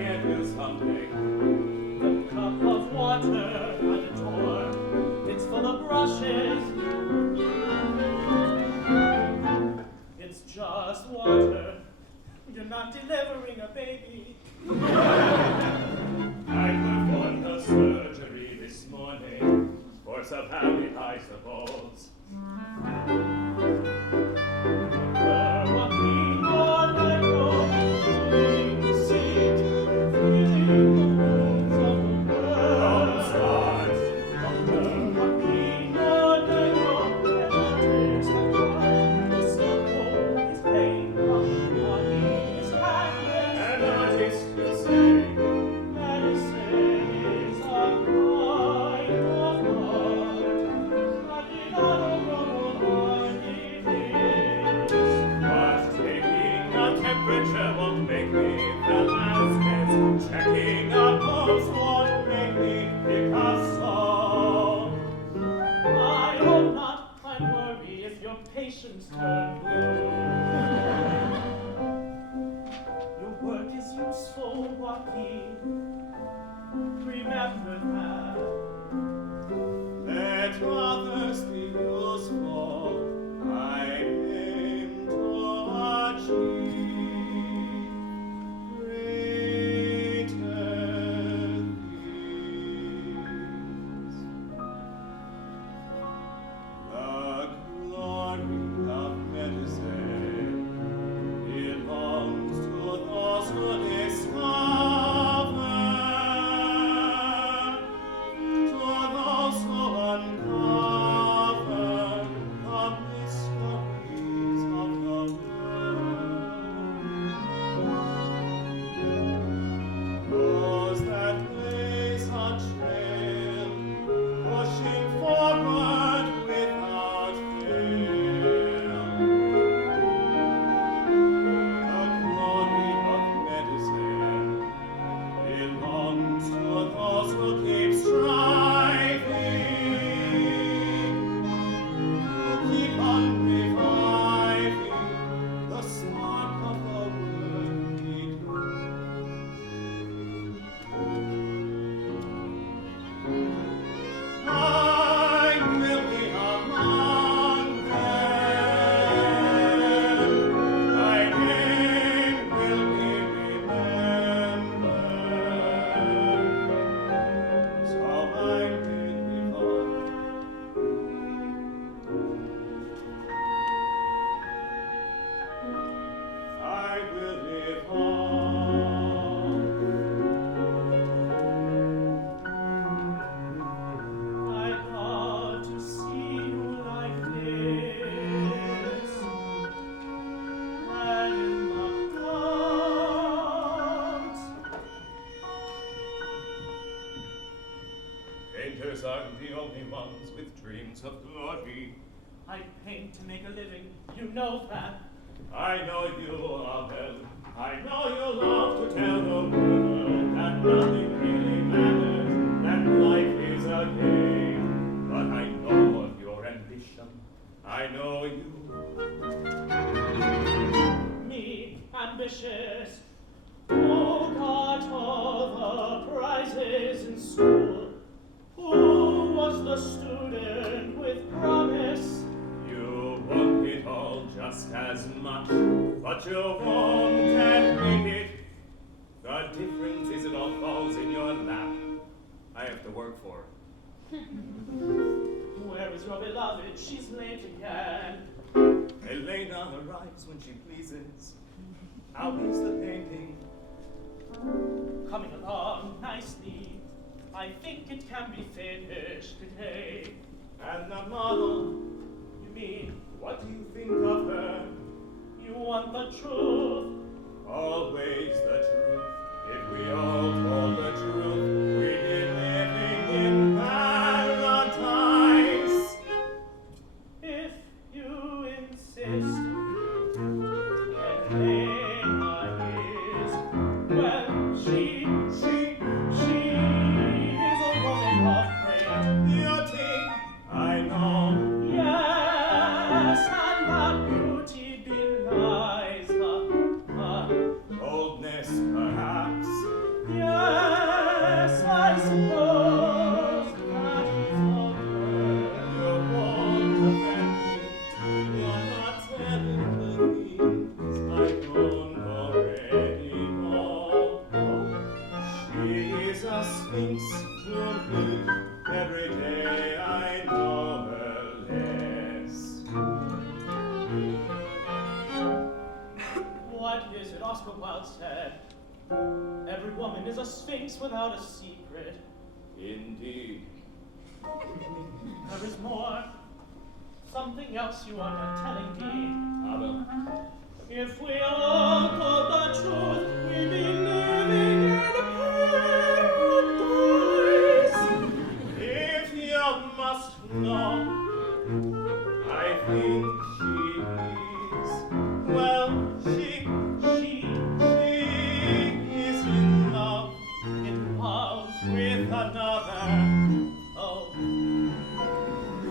get you something. The cup of water at the door, it's full of brushes. It's just water. You're not delivering a baby. I performed a surgery this morning. Force of habit, I suppose. Walking on my road, feeling sick, feeling the wounds of the world. Walking on my road, and my tears have dried. The sorrow is pain, money is happiness. An artist, you say. Medicine is a kind of art, but in honorable artifice. But taking a temperature won't make me Velázquez. Checking a pulse won't make me Picasso. I hope not. I worry if your patients turn blue. Your work is useful, Joaquin. Remember that. Let others be useful. I aim to achieve greater things. The glory of medicine belongs to those who discover, to those who uncover the mysteries of the world. Those that blaze a trail, pushing forward without fail. The glory of medicine belongs to those who keep striving, who keep on reviving the spark of the word we do. I will be among them. My name will be remembered. So I will live on. I will live on. I ought to see you like this, and in the clouds. Painters aren't the only ones with dreams of glory. I paint to make a living, you know that. I know you are well. I know you love to tell the world that nothing really matters, that life is a game. But I know of your ambition. I know you. Me, ambitious, who got all the prizes in school? Who was the student with promise? You want it all just as much, but you won't admit it. The difference is it all falls in your lap. I have to work for it. Where is your beloved? She's late again. Elena arrives when she pleases. How is the painting? Coming along nicely. I think it can be finished today. And the model, You mean what do you think of her? you want the truth? Always the truth. If we all told the truth, we'd be living in paradise. If you insist. Elena is, well, she is a woman of great Beauty, I know. yes, and that beauty belies the Boldness, perhaps. Sphinx to me. Every day I know her less. What is it Oscar Wilde said? Every woman is a sphinx without a secret. Indeed. There is more. Something else you are not telling me. Aber If we all told the truth, we'd be living in a paradise. if you must know, I think she is. Well, she is in love with another. Oh,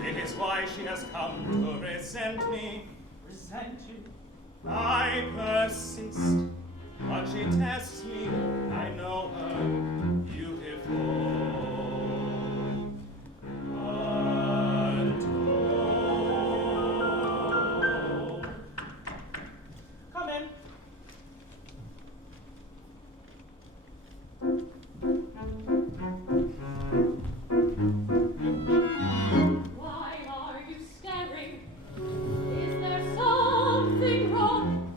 It is why she has come to resent me. resent you. I persist, but she tests me. I know her beautiful. But oh, Come in. Why are you staring? Is there something wrong?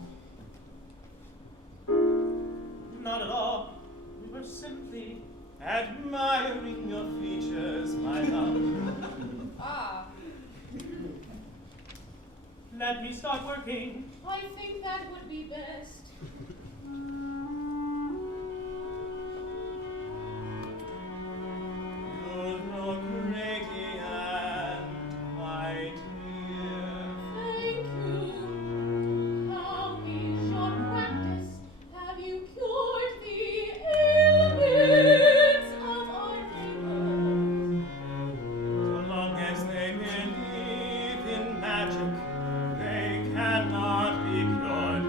Not at all. We were simply admiring your features, my love. Ah, let me start working. I think that would be best. You look radiant, my dear. Thank you. How is your practice? Have you cured the ailments of our neighbors? So long as they believe in magic, they cannot be cured.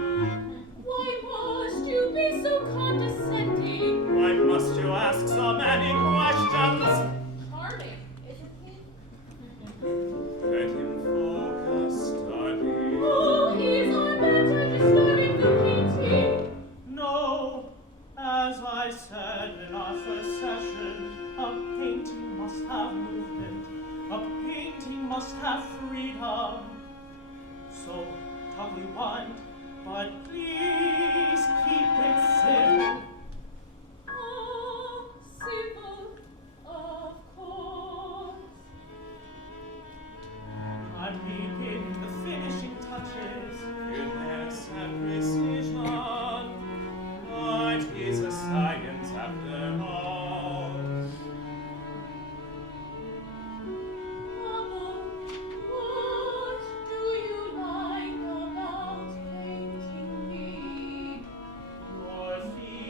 Why must you be so condescending? Why must you ask so many questions? Charming, isn't he? Let him focus, study. Who is our better disturbing the painting? No, as I said in our first session, a painting must have movement. A painting must have freedom. So, talk we want, but please keep it civil. Oh, civil, of course. I'm beginning the finishing touches. Finesse and precision, but is a science after all. Mama, what do you like about painting me? Your feet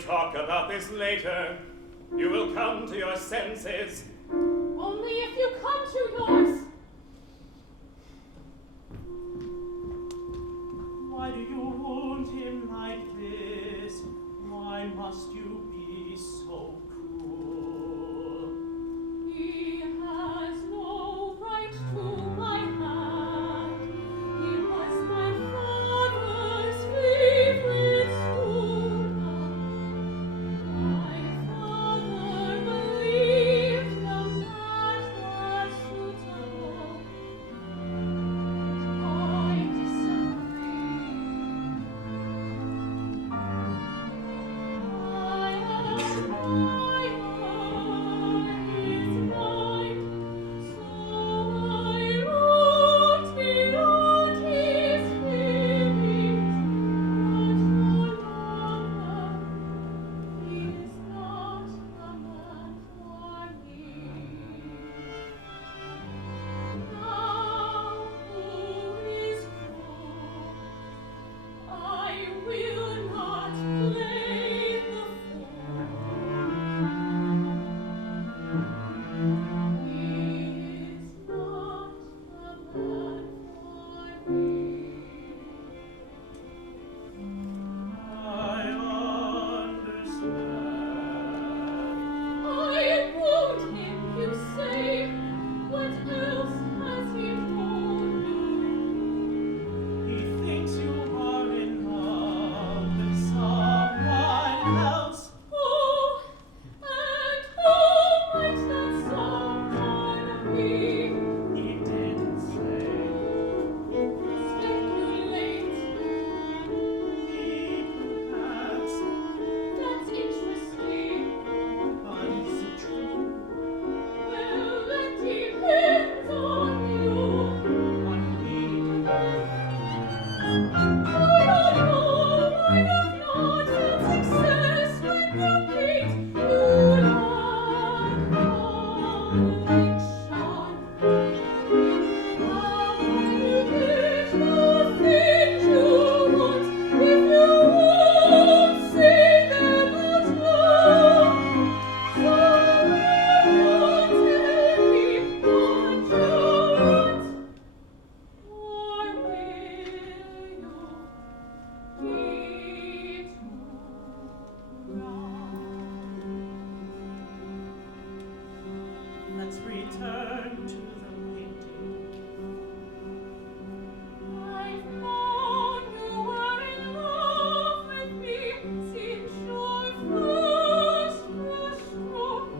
talk about this later. You will come to your senses. Only if you come to yours. Why do you wound him like this? Why must you be so cruel? He has no right to my hand. He was my father's favorite student. My father believed the match was suitable. I disagree. I will not play the fool. He is not the man for me. I understand. I wound him, you say. What else has he told you? He thinks you are in love with someone else. Oh, and who might that someone be? He didn't say. Speculate. Perhaps. That's interesting. But is it true? Well, that depends on you. On me? I don't know, I have not had success with the paint you lack conviction. How can you get the things you want if you won't say them out loud? So will you tell me what you want? Or will you keep to run? Let's return to the painting. I've known you were in love with me since your first brushstroke.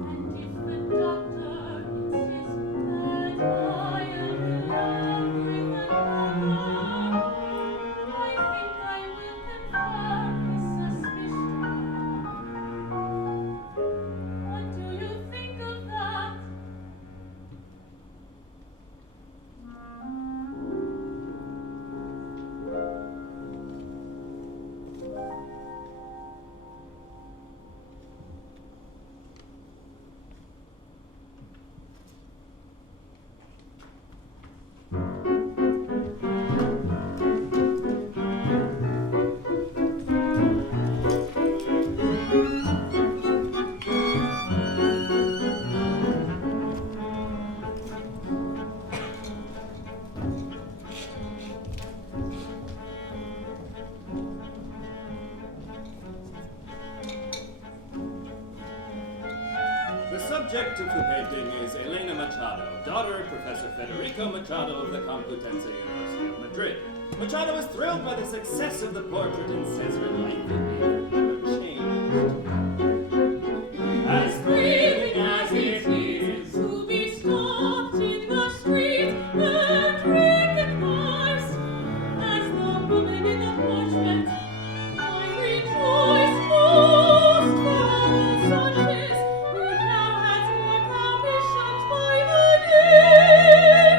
And if the doctor insists that I am in love with another, I think I will confirm his suspicion. What do you think of that? The subject of the painting is Elena Machado, daughter of Professor Federico Machado of the Complutense University of Madrid. Machado is thrilled by the success of the portrait and says her life will never changed. As thrilling as it is To be stopped in the street and recognized as the woman in the portrait, I rejoice most for Alan Sanchez, who now has more commissions by the day.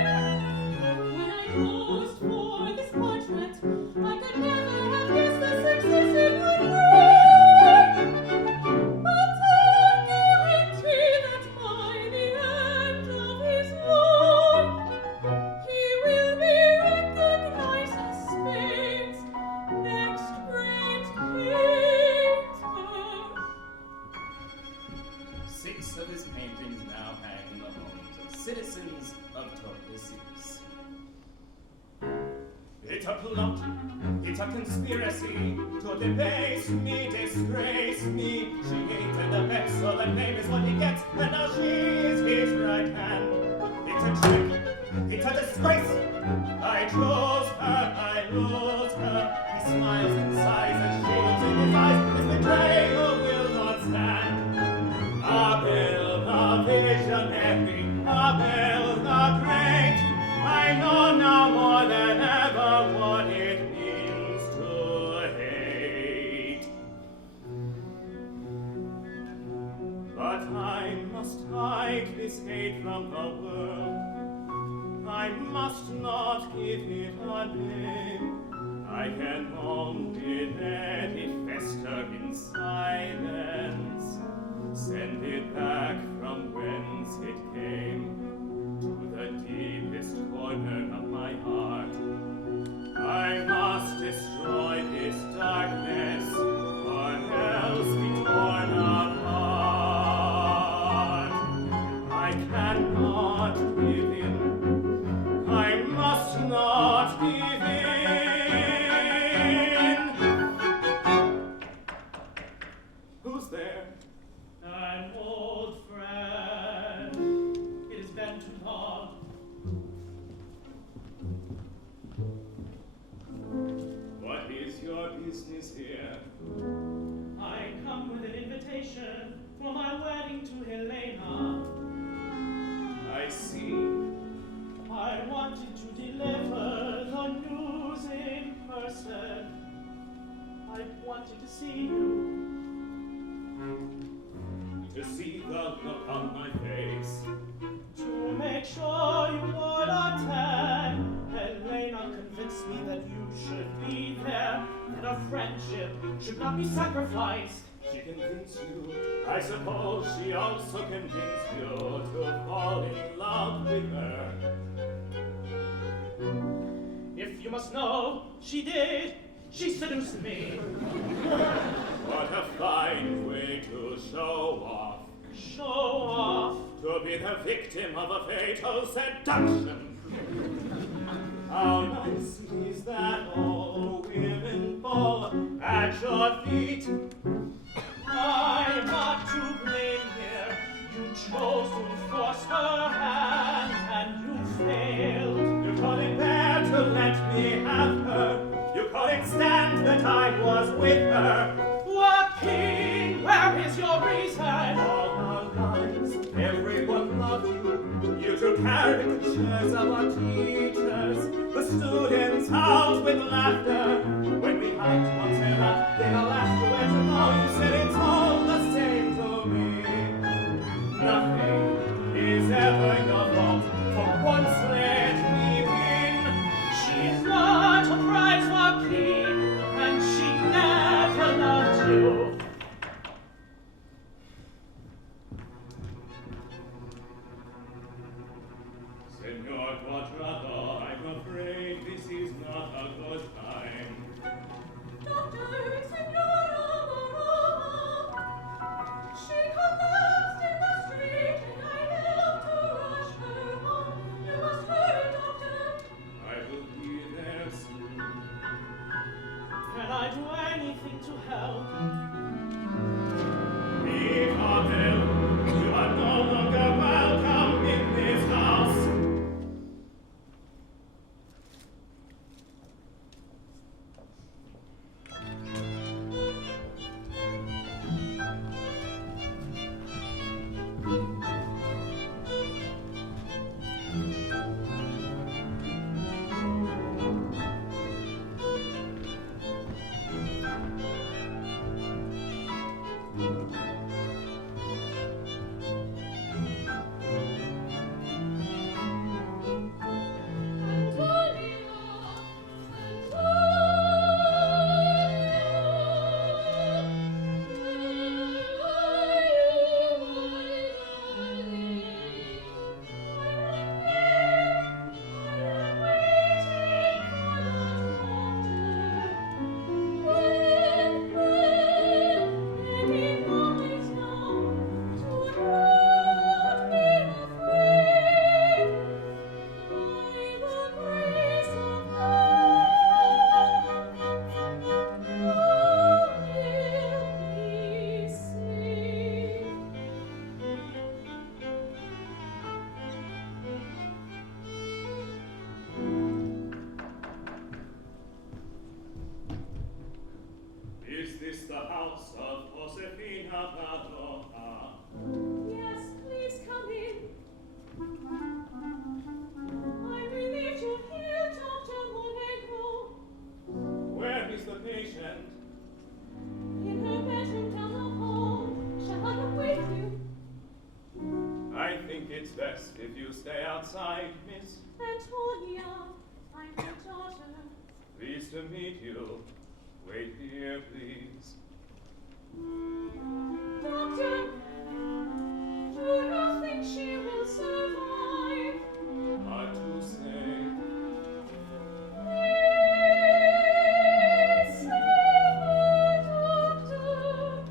When I posed for this portrait, I could never have guessed the success it would bring. But I'll guarantee that by the end of his life, he will be recognized as Spain's next plot. It's a conspiracy to debase me, disgrace me. She ain't in the bet, so the name is what he gets, and now she's his right hand. It's a trick, it's a disgrace. I chose her, I lose her. He smiles and sighs and shields in his eyes. His betrayal will not stand. Abel the visionary, Abel the great. I know now more than ever what it means to hate. But I must hide this hate from the world. I must not give it a name. I can only let it fester in silence. Send it back from whence it came to the deepest corner of my heart. I must destroy this darkness, or else be torn apart. I cannot give in. I must not give in. Who's there? An old friend. It has been too long. What is your business here? I come with an invitation for my wedding to Helena. I see. I wanted to deliver the news in person. I wanted to see you. To see the look on my face. To make sure you would attend. Helena convinced me that you should be there, that our friendship should not be sacrificed. She convinced you. I suppose she also convinced you to fall in love with her. If you must know, she did. She seduced me. What a fine way to show off. Show off. To be the victim of a fatal seduction. How nice is that all women fall at your feet. I'm not to blame here. You chose to force her hand, and you failed. You couldn't bear to let me have her. You couldn't stand that I was with her. Joaquin, where is your reason? All our lives, everyone loved you. You drew caricatures of our teachers. The students howled with laughter. When we hugged Montserrat, they all laughed away to know you said it's all the same to me. Nothing is ever your fault, for once let me win. She is not a prize, Joaquin, and she never loved you. Senor Quadrado, I'm afraid this is not a good time. Doctor, Senora Morova. She collapsed in the street and I helped to rush her home. You must hurry, doctor. I will be there soon. Can I do anything to help? Abel, you are no longer welcome in this house. patient. In her bedroom down the hall, shall I come with you? I think it's best if you stay outside, miss. Antonia, I'm your daughter. Pleased to meet you. Wait here, please. Doctor, do you think she will survive? Hard to say. Please save her, doctor.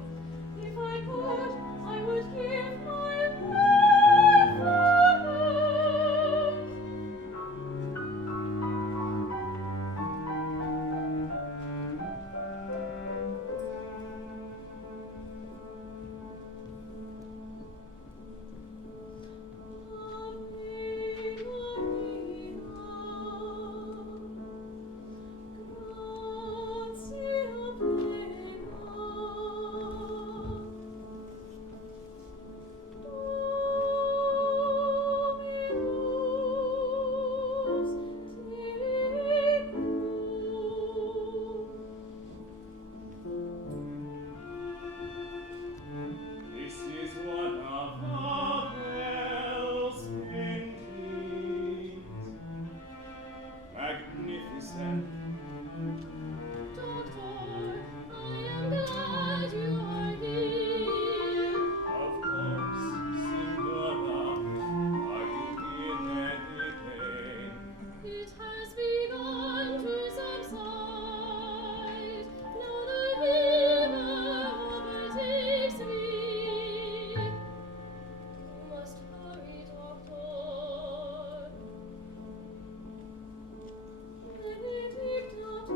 If I could, I would give my life for her. This is one of Ravel's paintings. Magnificent. Doctor, I am glad you are here. Of course, Signora, are you in any pain? It has begun to subside. Now the fever overtakes me. You must hurry, doctor. Benedict not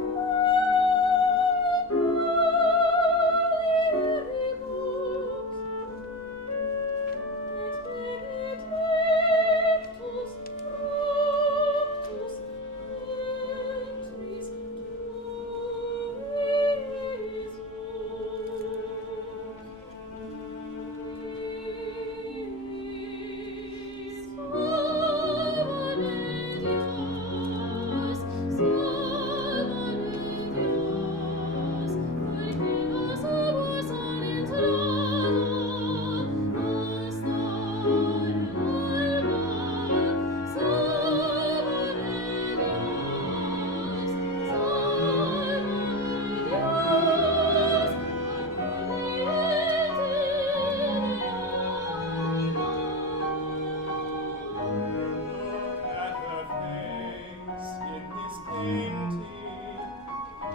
Look at her face in this painting,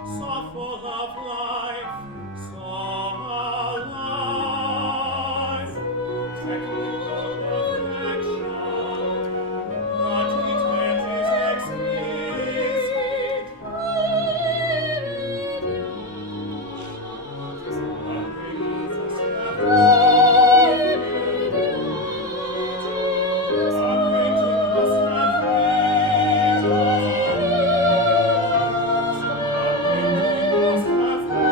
so full of life, so alive. Technical perfection, the treatment is exquisite. Nothing must have failed. A painting must have failed. A painting must have failed.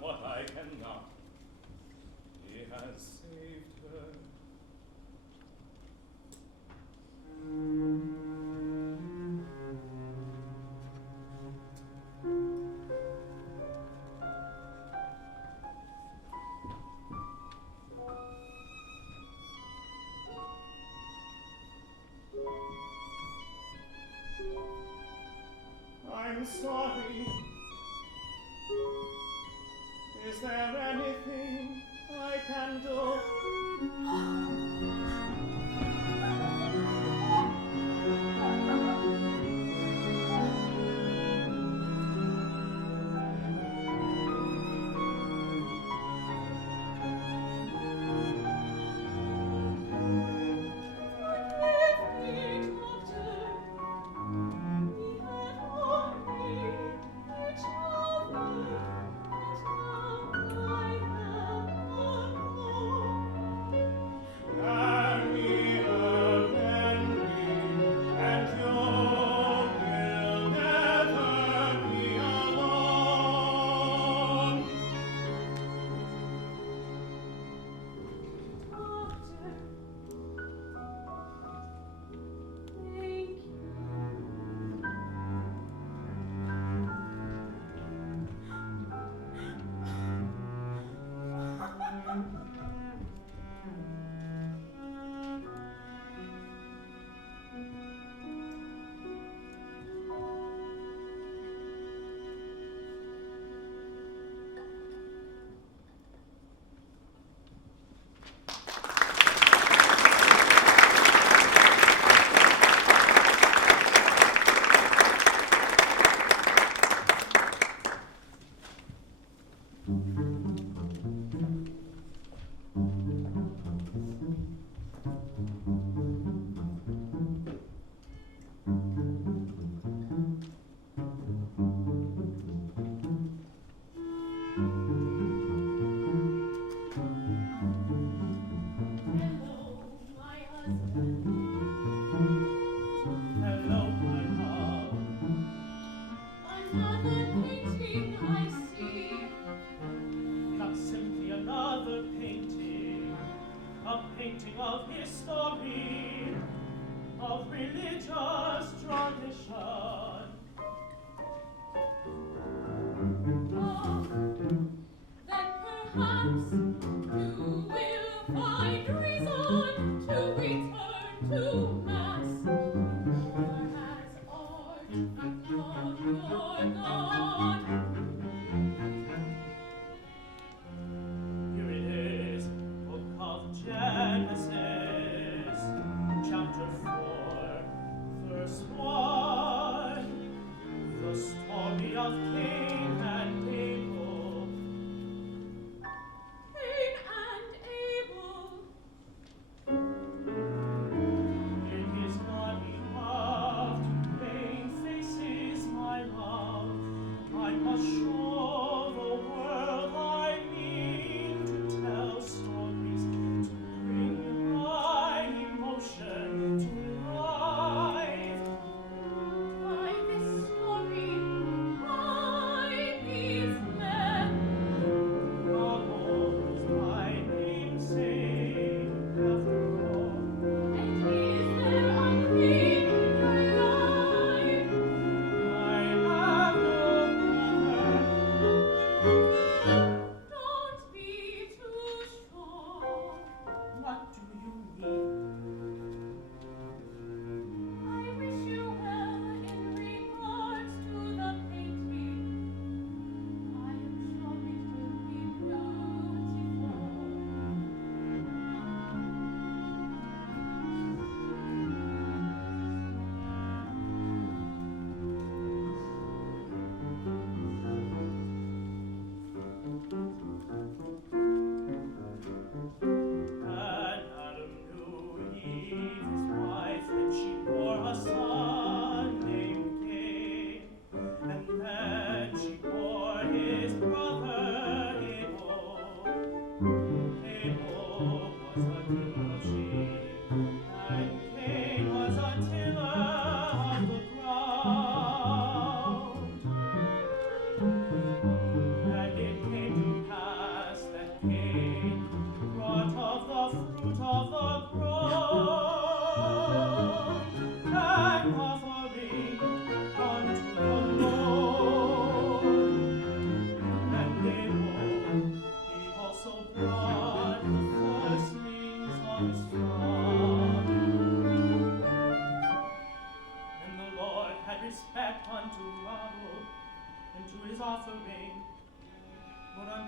done what I cannot. He has saved her. I'm sorry. Is there anything I can do?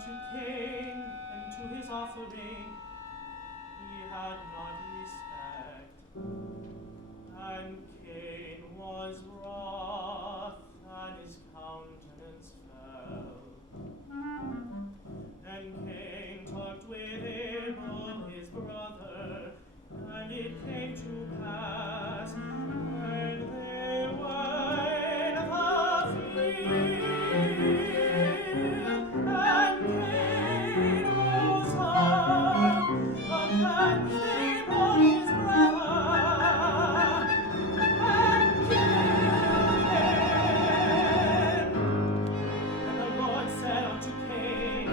unto Cain, and to his offering he had not respect. And Cain was wroth, and his countenance fell. And Cain talked with Abel his brother, and it came to pass, when they were in the field, and Cain rose up against Abel his brother, and killed him. And the Lord said unto Cain,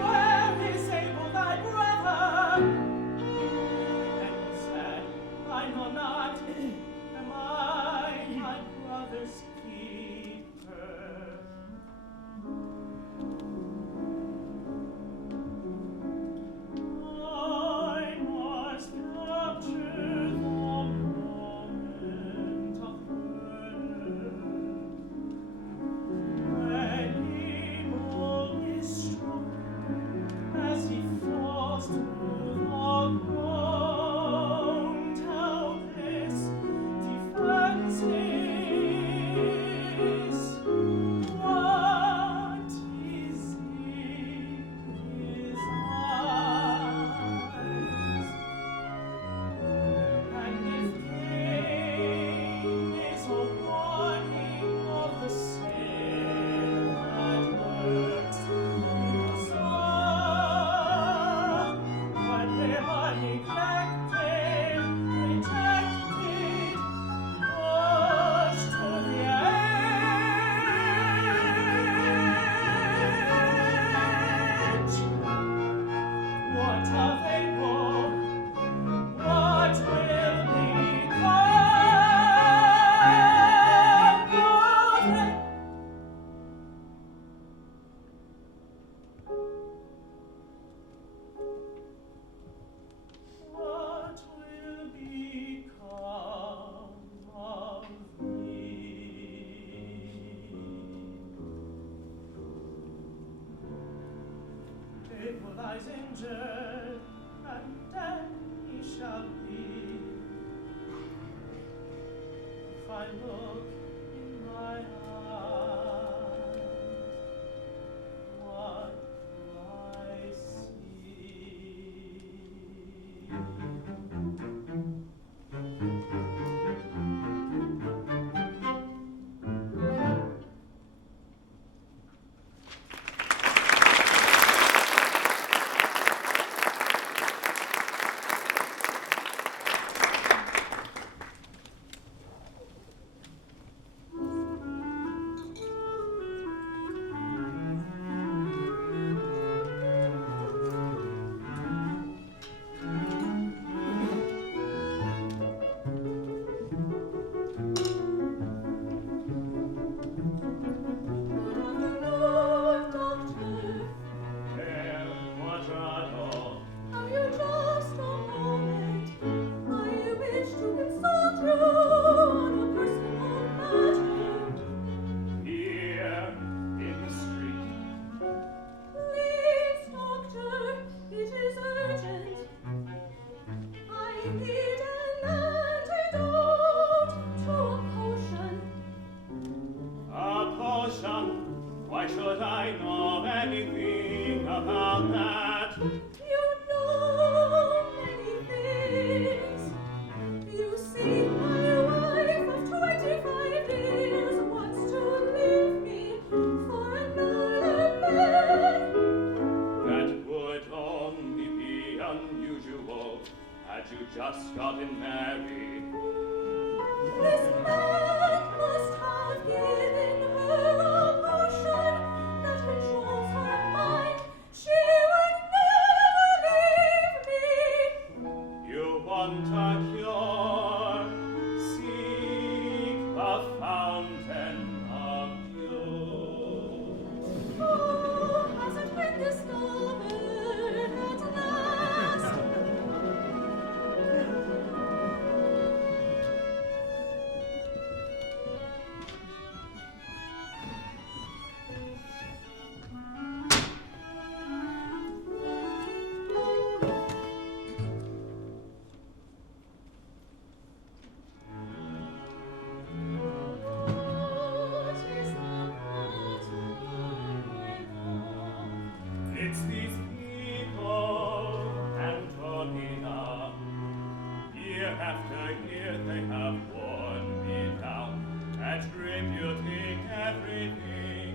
Where is Abel thy brother? And he said, I know not. Am I my brother's keeper? I must capture the moment of murder. When Abel is struck as he falls to the ground, helpless, defenseless, what is in his eyes? And if Cain is a warning of the sin that lurks in the soul, when they are neglected, rejected, pushed to the edge, what of Abel? What will become of him? What will become of me? Abel lies injured, and dead he shall be. If I look in my eyes, what do I just gotten married. This man must have given her a potion that controls her mind. She would never leave me. You want a cure? Seek the fountain of youth. Oh, has it been discovered at last? It's these people, Antonina. Year after year they have worn me down, attributing everything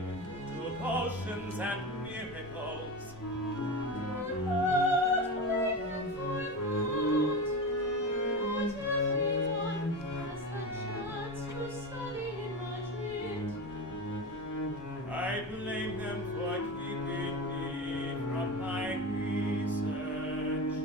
to potions and miracles. I blame them for keeping me from my research.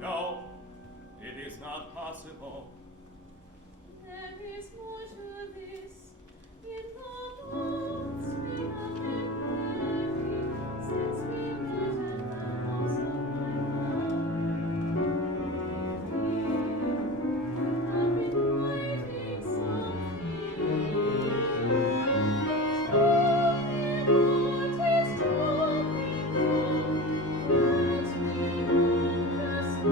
No, it is not possible. There is more to this in the months we have been married, since we met at the house of my love. I've been writing something. What is dropping down? Let me understand.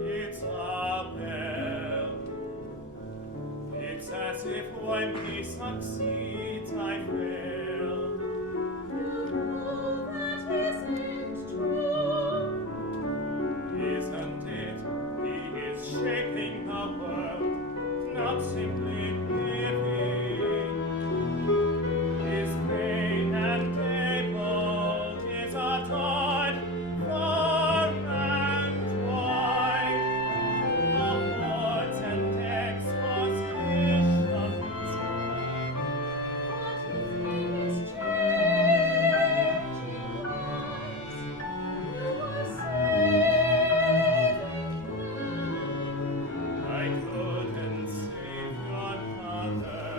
It's a bell. It's as if when he succeeds I fail. Isn't it? He is shaping the world, not simply living. His pain and able is adored far and wide. Awards and expositions. I couldn't save your mother.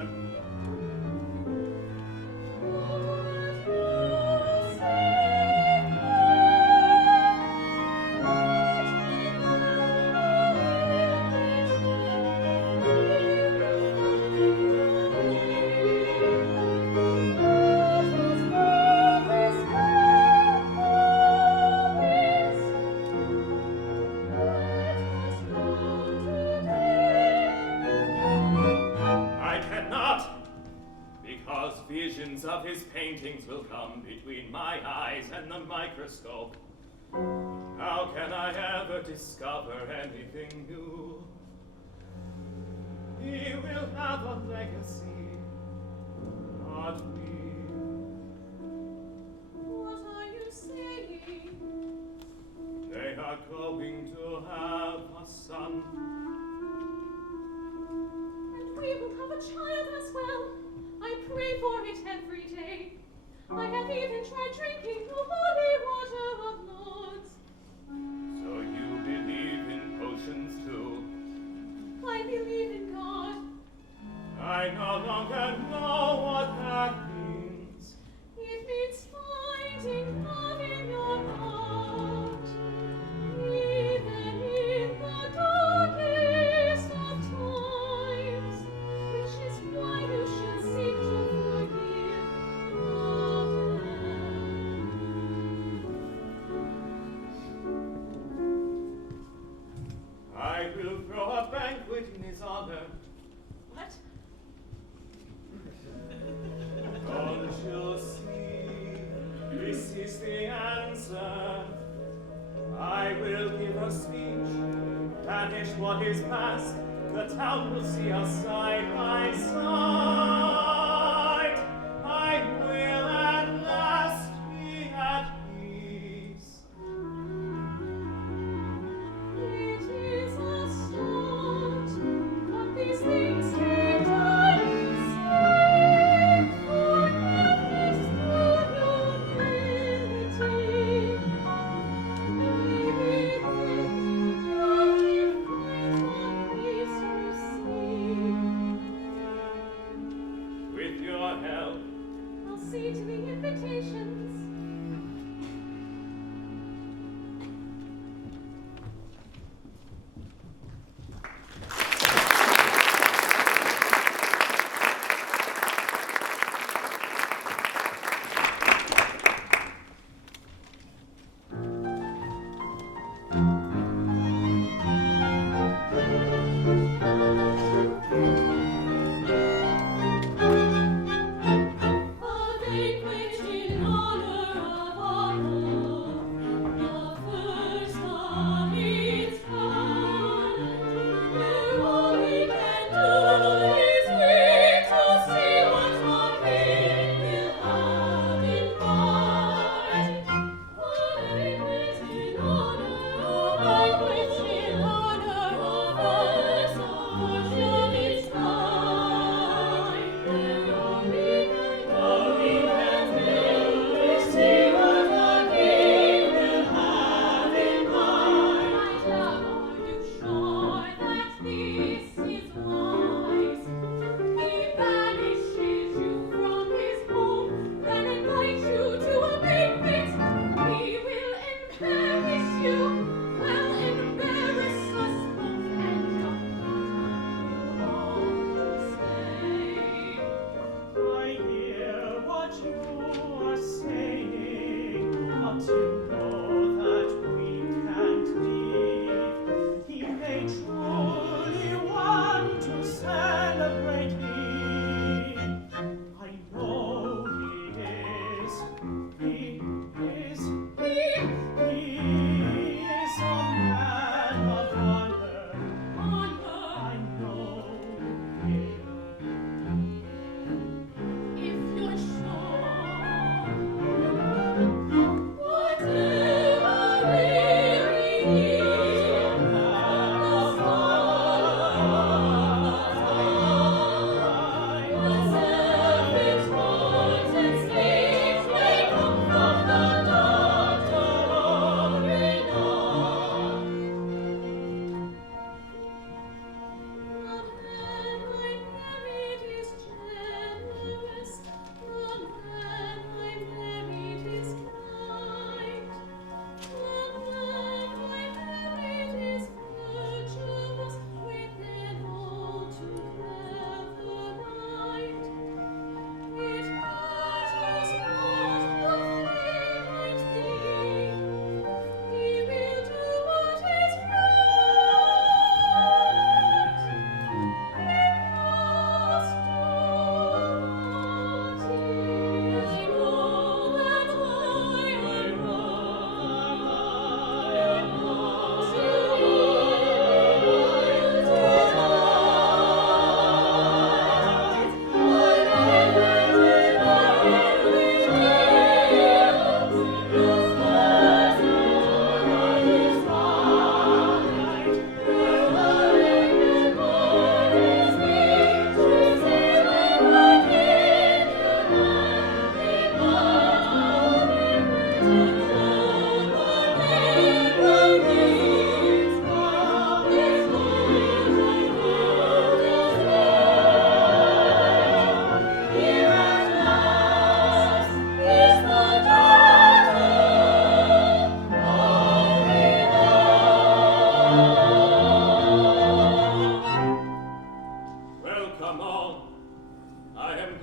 I cannot, because visions of his paintings will come between my eyes and the microscope. How can I ever discover anything new? He will have a legacy, not we. What are you saying? They are going to have a son. And we will have a child as well. I pray for it every day. I have even tried drinking the holy water of Lords. So you believe in potions too? I believe in God. I no longer know what that means. It means finding love in your heart, even in the darkest of times, which is why you should seek to forgive others. I will throw a banquet in his honor. What? Don't you see? This is the answer. I will give a speech, banish what is past. The town will see us side by side. I will at last be at peace. It is a start, but these things take time, so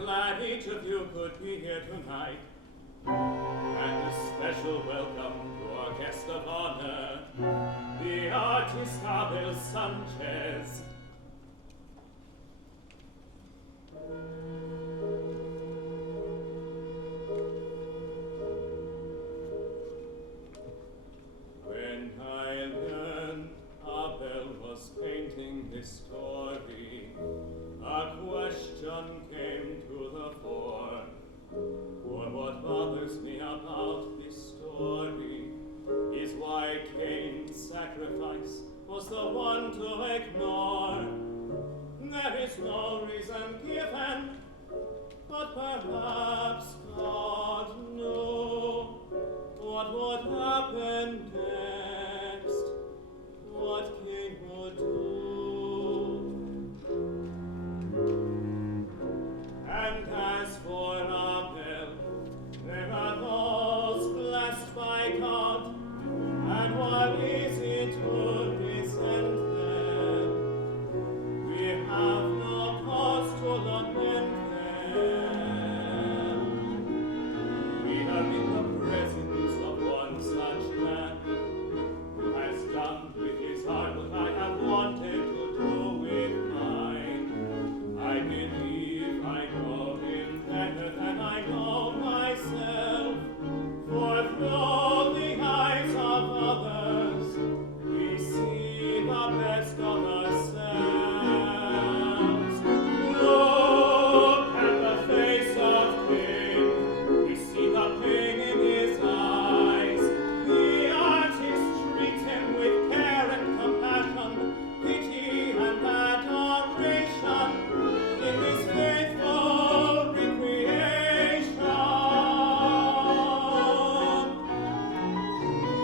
glad each of you could be here tonight. And a special welcome to our guest of honor, the artist Abel Sanchez. When I learned Abel was painting this story, a question came to the fore. For what bothers me about this story is why Cain's sacrifice was the one to ignore. There is no reason given, but perhaps God knew what would happen next, what Cain would do. And as for Abel, there are those blessed by God, and what is it to resent them? We have no cause to lament them. We are in the presence of one such man, who has done with his heart what I have wanted to do with mine. I believe I know him better than I know myself, for through the eyes of others we see the best of ourselves. Look at the face of Cain, we see the pain in his eyes. The artist treats him with care and compassion, pity and adoration in this faithful recreation.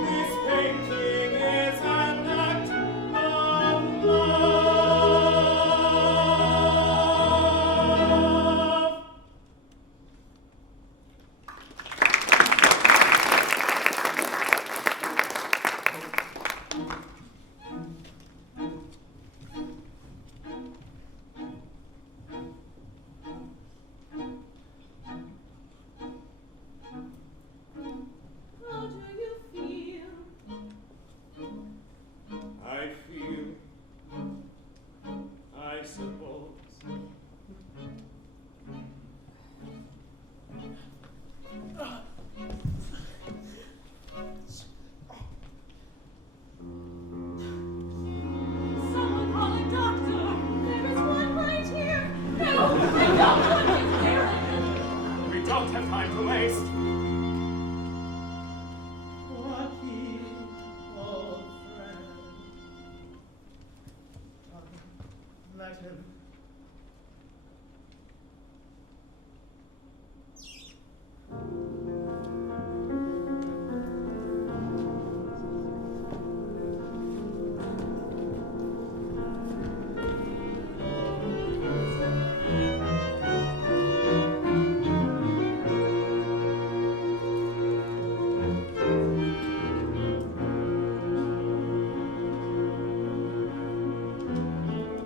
This painting is an act of love. How do you feel? I feel, I suppose. Someone call a doctor. There is one right here. No, I don't want him here. We don't have time to waste. Joaquin, old friend. Let him.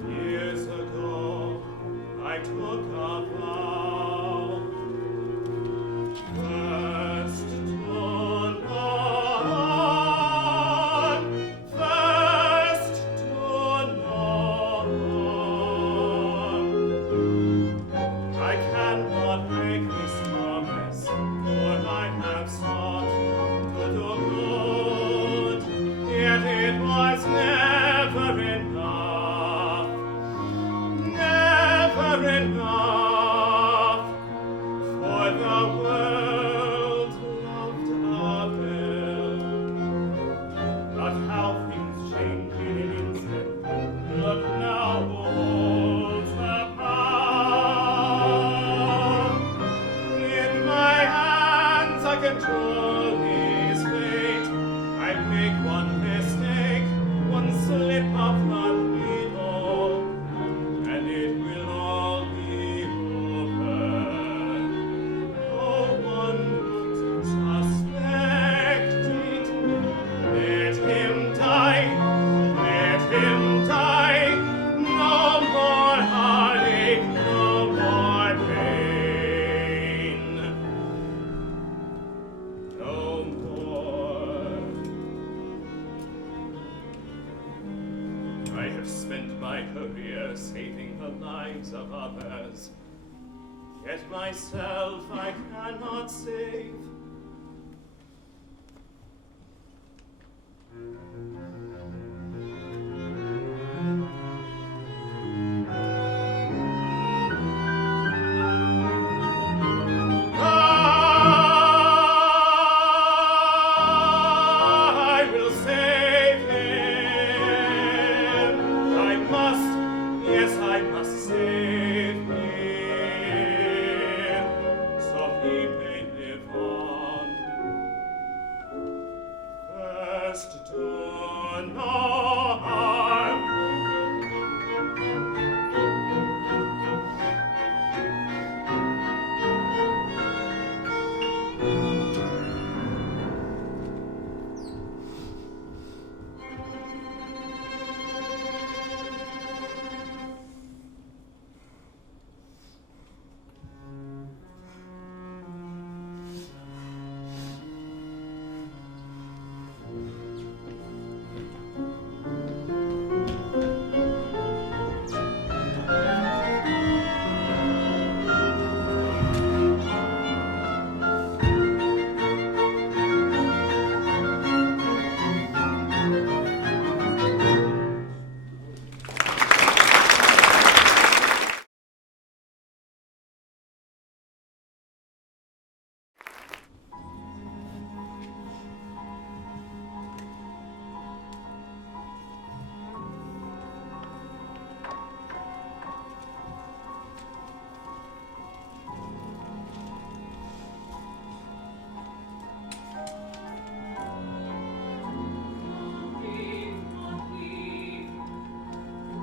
Years ago, I took a vow, first to none, first to none. I cannot break this promise, for I have sought to do good, yet it was never enough. Never enough. saving the lives of others. Yet myself I cannot save. I will save him. I must, yes, I must save him, so he may live on. First, do no harm.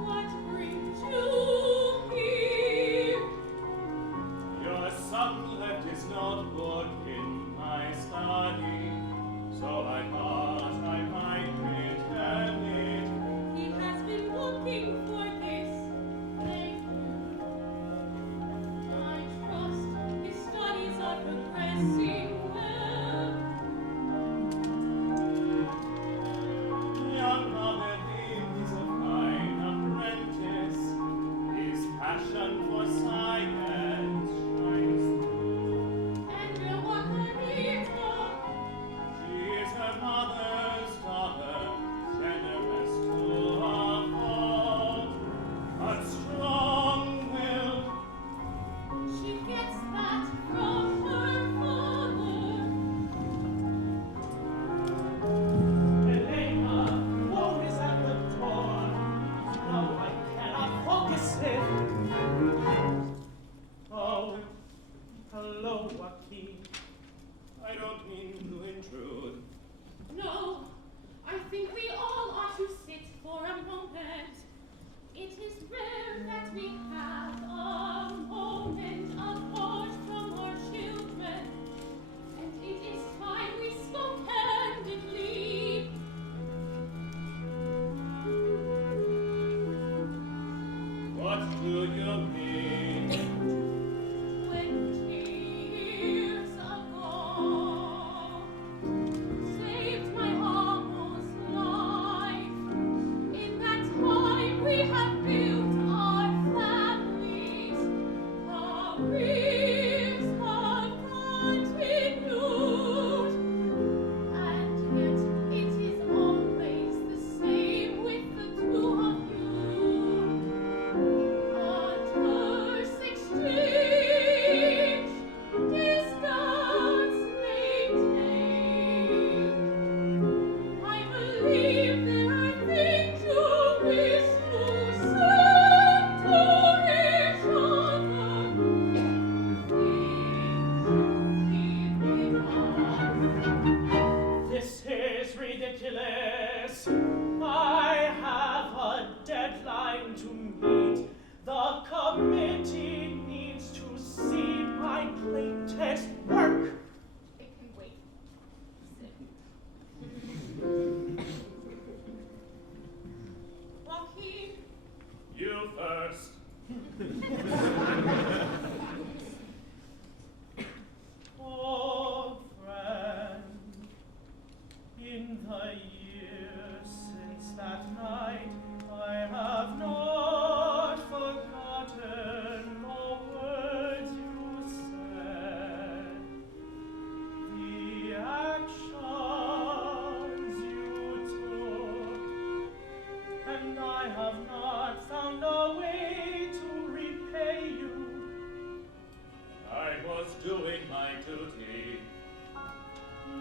What brings you here? Your son left his notebook in my study, so I thought I might return it. He has been looking for this. Thank you. I trust his studies are progressing well. Young Aberdeen is a fine apprentice. His passion for science shines through. And your Juanita, She is her mother's daughter, generous to a fault, but strong-willed. she gets that from her father. Elena, who is at the door? No, I cannot focus it. Oh, hello, Joaquin. I don't mean to intrude. No, I think we all ought to sit for a moment. It is rare that we have a moment apart from our children, and it is time we spoke candidly. What do you mean? 20 years ago, saved my almost life. In that time we have built our families. Careers have continued, and yet it is always the same with the two of you. A terse exchange, distance maintained. I believe there are things you wish to send to each other.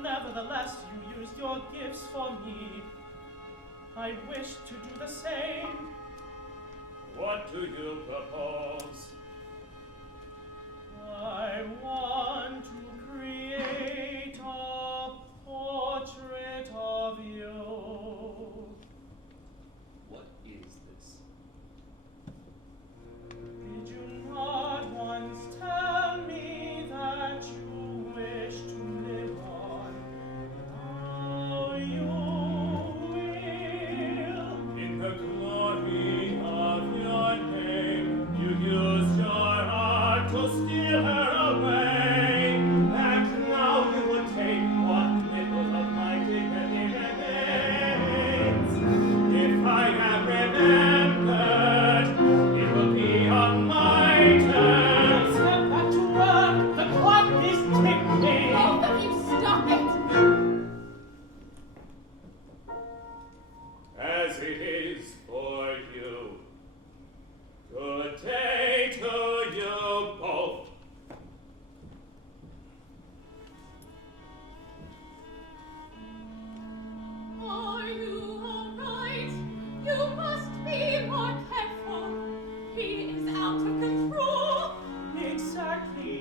Nevertheless, you used your gifts for me. I wish to do the same. What do you propose? I want to create a portrait of you. What is this? Did you not once tell me that you wish to live on? Oh, you will. In the glory of your name, you used your art to steal her away. And now you would take what little of my dignity remains. If I am remembered, it will be on my terms. Step back to work. The clock is ticking. Both of you, stop it! As it is for you. Good day to you both. Are you all right? You must be more careful. He is out of control. Exactly.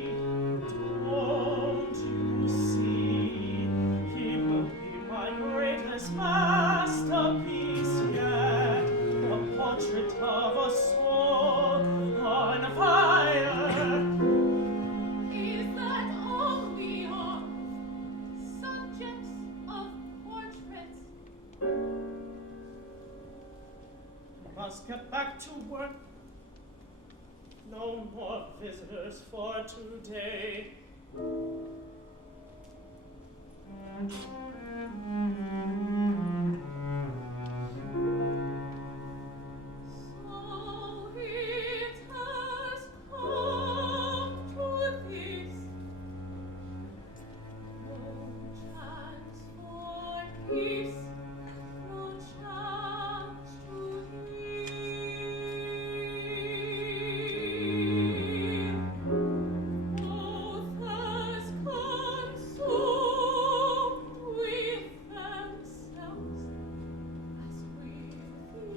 Don't you see? He will be my greatest masterpiece yet. A portrait of a soul on fire. Is that all we are? Subjects of portraits. Must get back to work. No more visitors for today. So it has come to this. No chance for peace, no chance to live. Both has consumed with themselves as with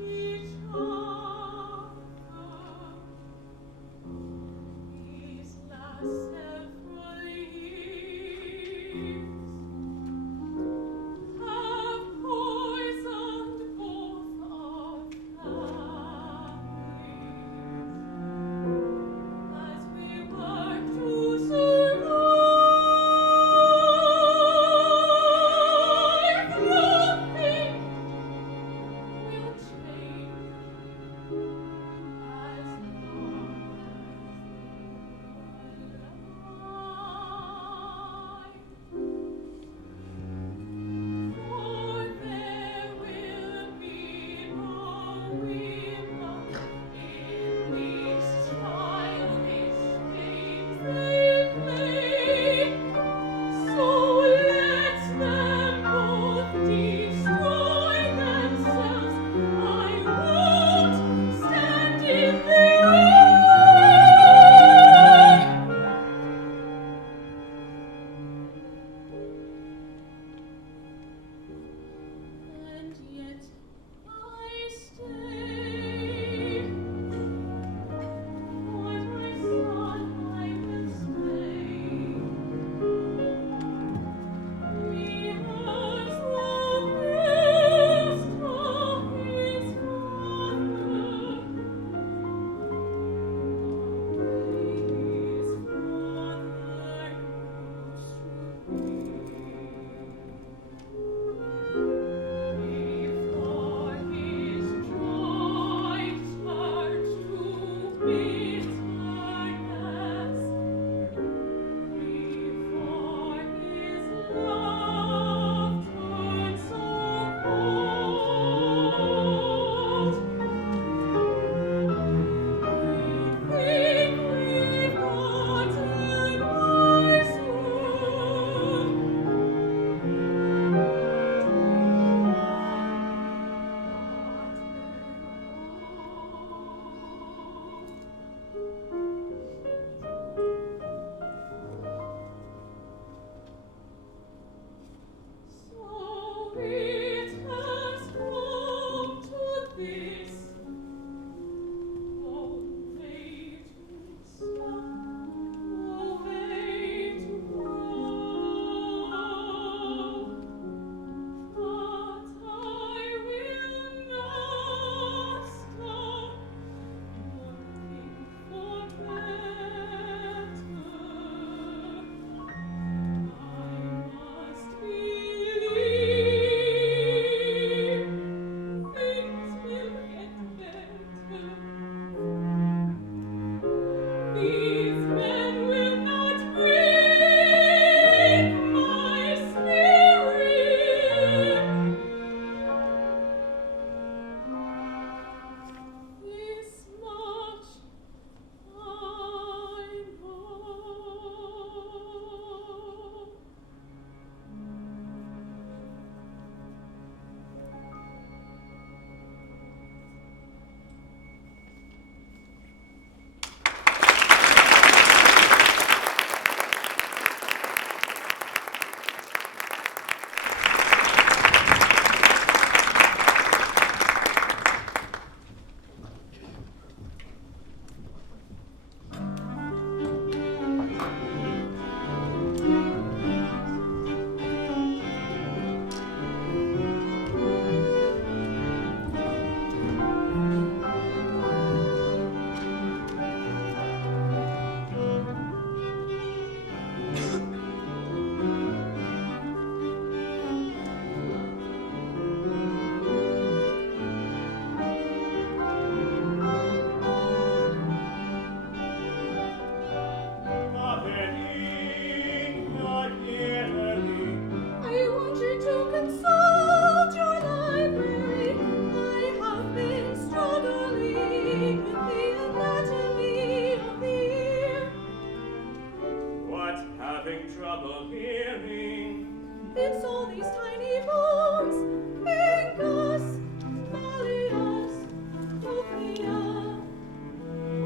each other. These last several years have poisoned both our families as we work to survive. Nothing will change as long as they are alive. having trouble hearing. It's all these tiny bones, fingers, malleus, cochlea.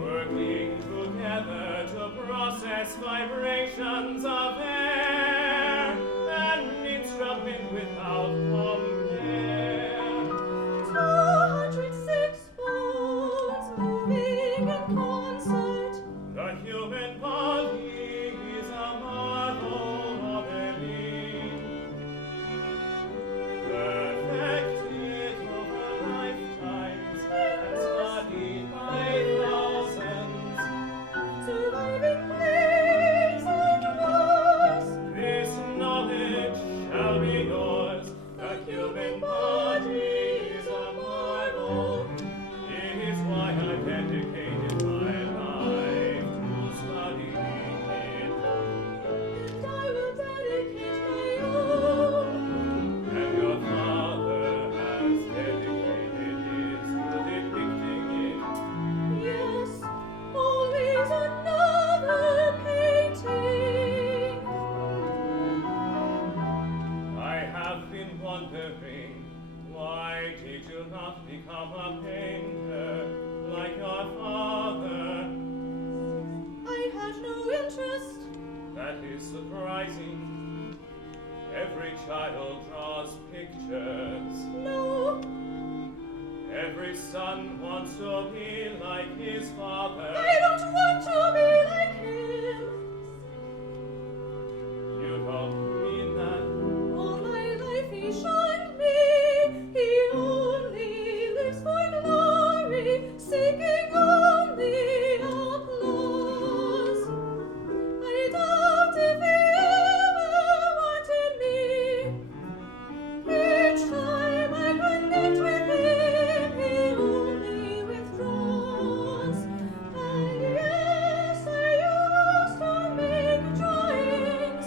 Working together to process vibrations of air, an instrument without compare. 206 bones moving in concert. The human body is a marvel of belief, perfected over lifetimes and studied by thousands. Surviving plagues and wars. This knowledge shall be yours. The human body is a marvel. It is why I dedicated my life to studying it. And I will dedicate my own. And your father has dedicated his to depicting it. Yes, always another painting. I have been wondering, why did you not become a painter like your father? I had no interest. That is surprising. Every child draws pictures. No, Every son wants to be like his father. I don't want to be like him. You don't mean that. All my life he shunned me. He only lives for glory, seeking only applause. I doubt if he ever wanted me. Each time I connect with him, he only withdraws. And yes, I used to make drawings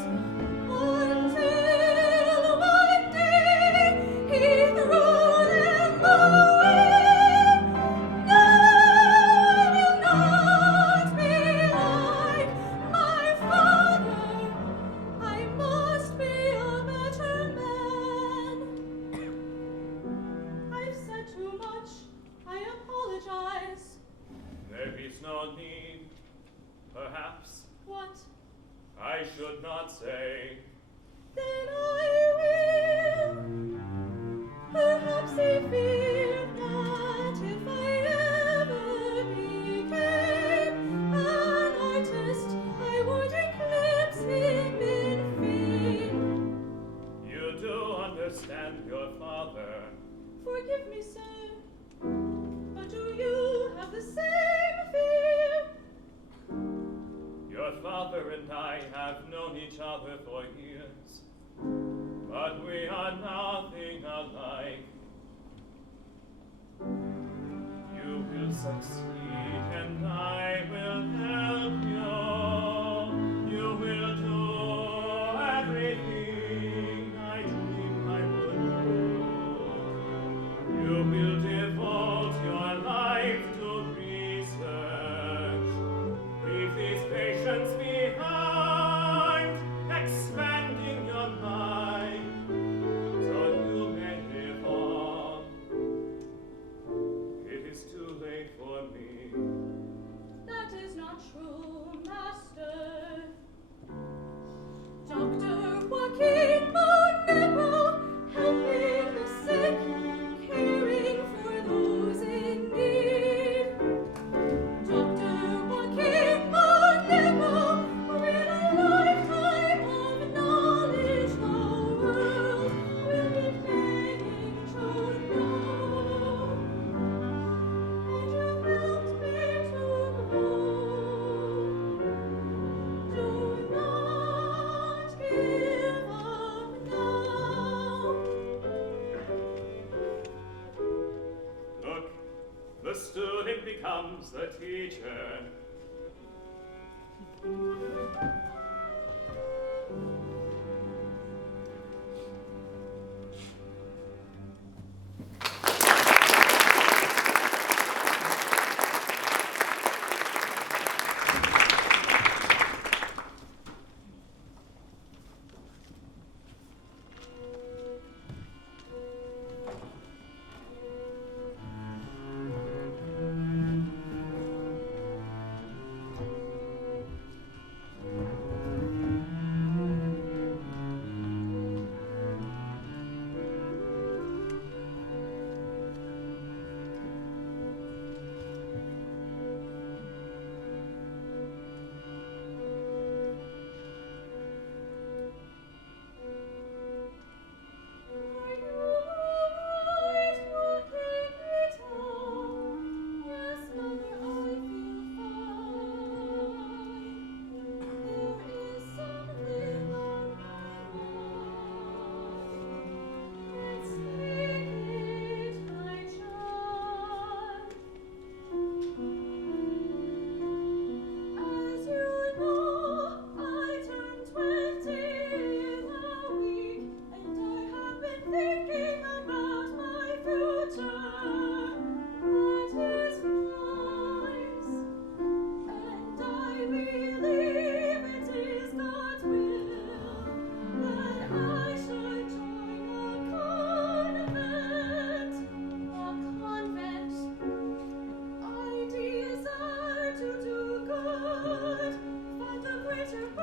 until one day he threw them away. Now I will not be like my father. I must be a better man. I've said too much. I apologize. There is no need. Perhaps What? I should not say. Then I will. Perhaps he feared that if I ever became an artist, I would eclipse him in fame. You do understand your father. Forgive me, sir, but do you have the same fear? Your father and I have known each other for years, but we are nothing alike. You will succeed and I will help you. You will do everything I dreamed I would do. You will devote your life to research. Leave these patients behind, expanding your mind, so you may live on. It is too late for me. That is not true, master. Dr. Joaquin Monegro, helping the sick, caring for those in need. Dr. Joaquin Monegro, with a lifetime of knowledge the world will be begging to know. And you've helped me to grow. Do not give up now. Look, the student becomes the teacher.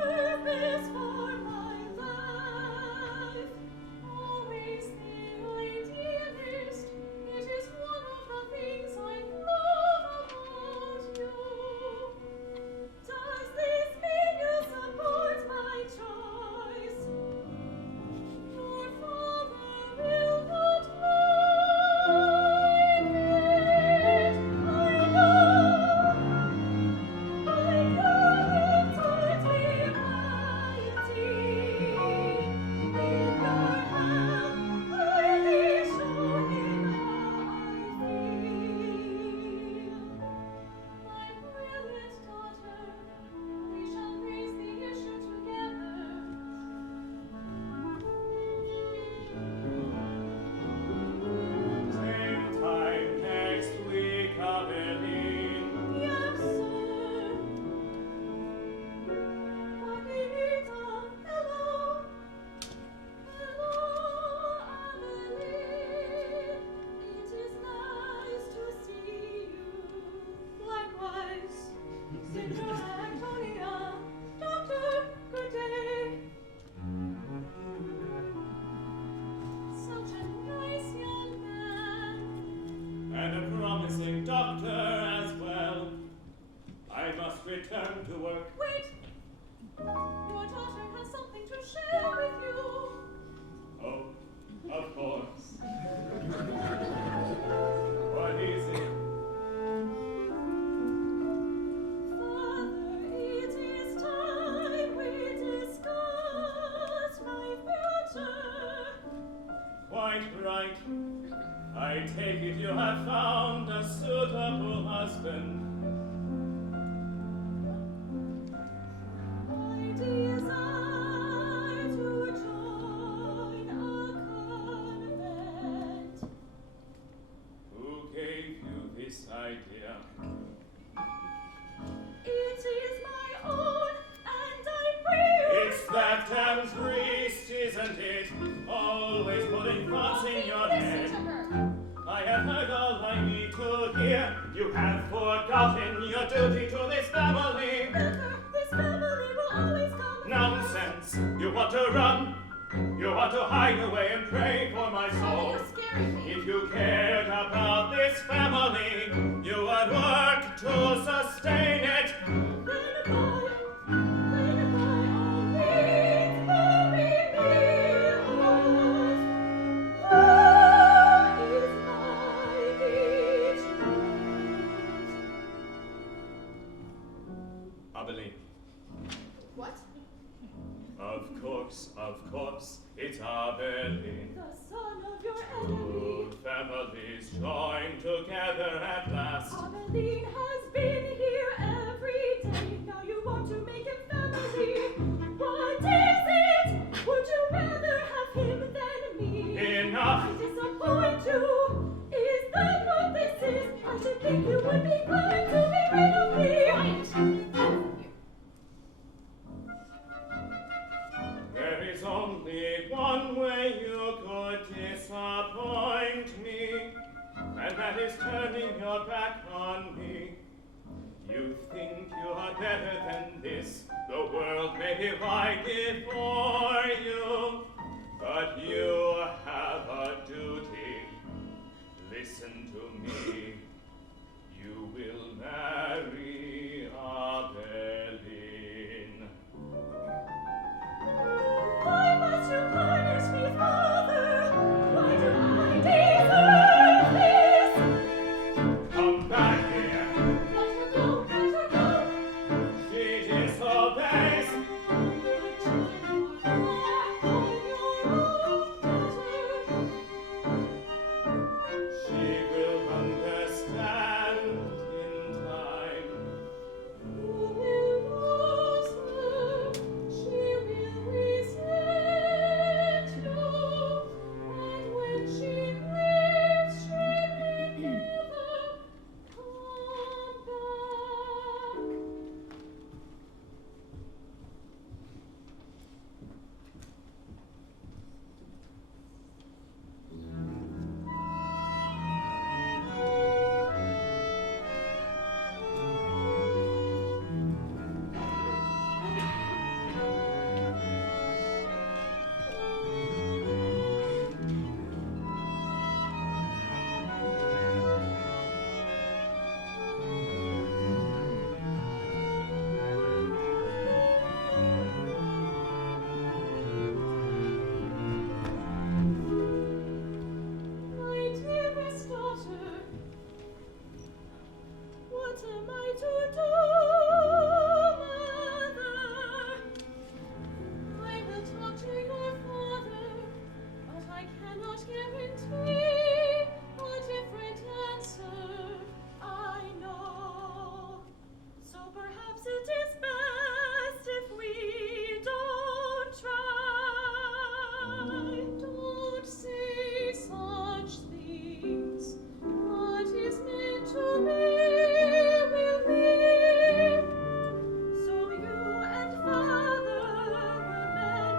purpose for my life. Always nearly dearest, it is one of the things I love about you. Does this mean you support my choice? Your father will not like it. I know. My hands would be mighty. With your help, I may show him how I feel. My brilliant daughter, we shall face the issue together. Same time next week, Aveline. Yes, sir. Juanita, hello. Hello, Aveline. It is nice to see you. Likewise. Signora Antonia. Doctor, good day. Such a nice young man. And a promising doctor as well. I must return to work. Wait! Your daughter has something to share with you. Oh, of course. What is it? Father, it is time we discuss my future. Quite right. I take it you have found a suitable husband. I desire to join a convent. Who gave you this idea? It is my own, and I pray you. It's that damn priest, isn't it? Always putting thoughts in your head. Listen to her. I have heard all I need to hear. You have forgotten your duty to this family. Never, this family will always come. Nonsense! You want to run? You want to hide away and pray for my soul? You're scaring me. If you cared about this family, you would work to sustain it. Then goodbye, all needs bury me alive. Love is my betrothed. Aveline. What? Of course, it's Aveline. The son of your enemy. Two families joined together at last. Aveline has been here every day. Now you want to make him family. What is it? Would you rather have him than me? Enough! I disappoint you. Is that what this is? I should think you would be glad to be rid of me. There is only one way you could disappoint me, and that is turning your back on me. You think you are better than this. The world may divide before you, but you have a duty. Listen to me. You will marry Aveline. Why must you punish me, Father? Why do I deserve this? Come back here. Let her go, let her go. She disobeys. She will understand in time.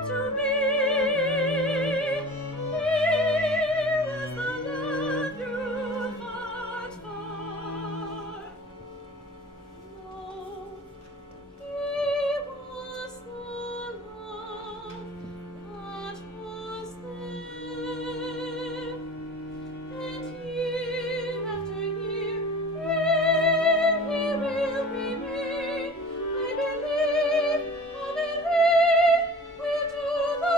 to me. Here is the love you fought for. No, he was the love that was there, and year after year, there he will remain. I believe, we'll do the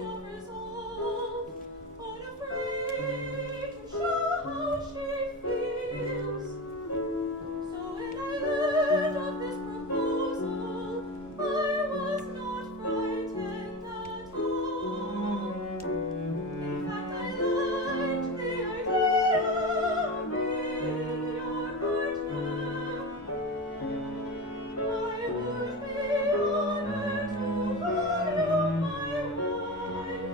offers all, unafraid to show how she feels. So when I learned of this proposal, I was not frightened at all. In fact, I liked the idea of being your partner. I would be honored to call you my wife.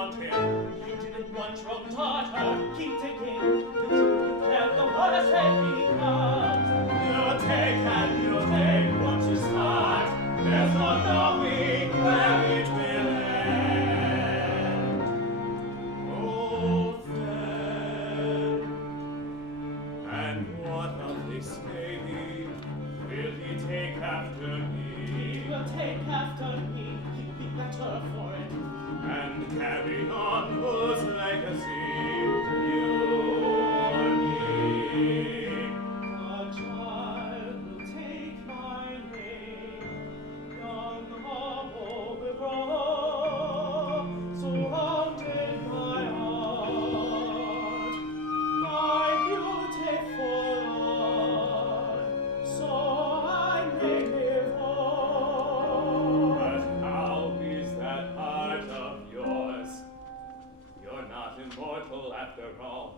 want him. You didn't want your own daughter. Keep digging. The deeper you care, the worse it becomes. You take and you take what you start. There's no knowing where it will end. Oh, then. And what of this baby? Will he take after He me? will take after me. He'd be better for it. And carry on whose legacy? You or me? A child will take my name. Young Hobo will grow. So haunted my heart. My beautiful Lord. So I may live on. But how is that heart of yours? You're not immortal after all.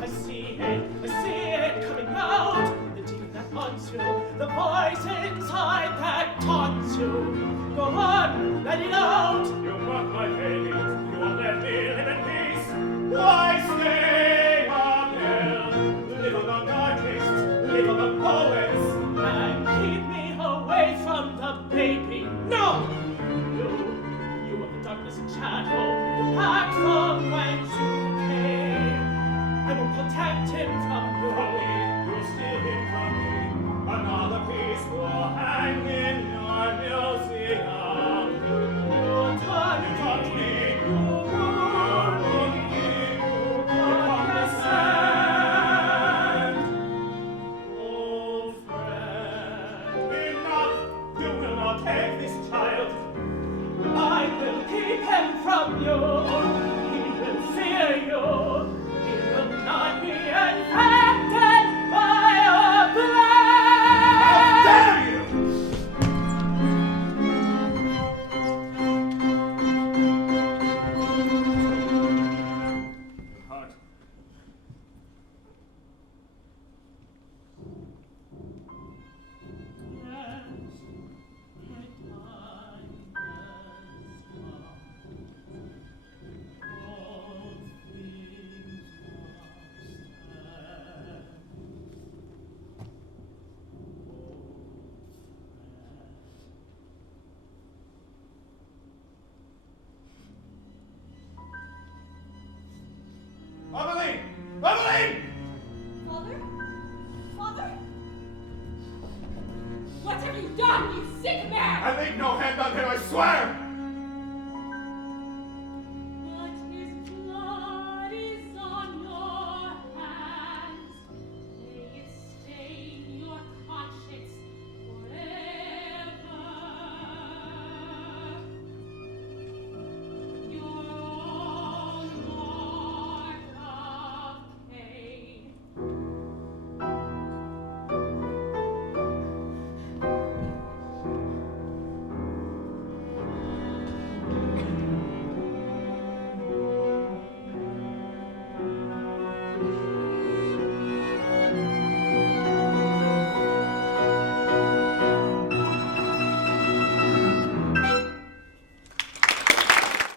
I see it coming out. The demon that haunts you, the voice inside that taunts you. Go on, let it out. You mock my baby, you won't let me live in peace. Why stay up here? Live among artists, live among poets. And keep me away from the baby. No! You of the darkness and shadow, the path from whence you came. I won't protect him from you. From me, you'll steal him from me. Another piece will hang in your museum. You taught me. Oh, friend, Take this child. I will keep him from you. He will fear you. He will not be infected by your blood. Dare you! Heart. Yes, my time has come. All things must end. Eveline! Eveline! Father? Father? What have you done, you sick man? I make no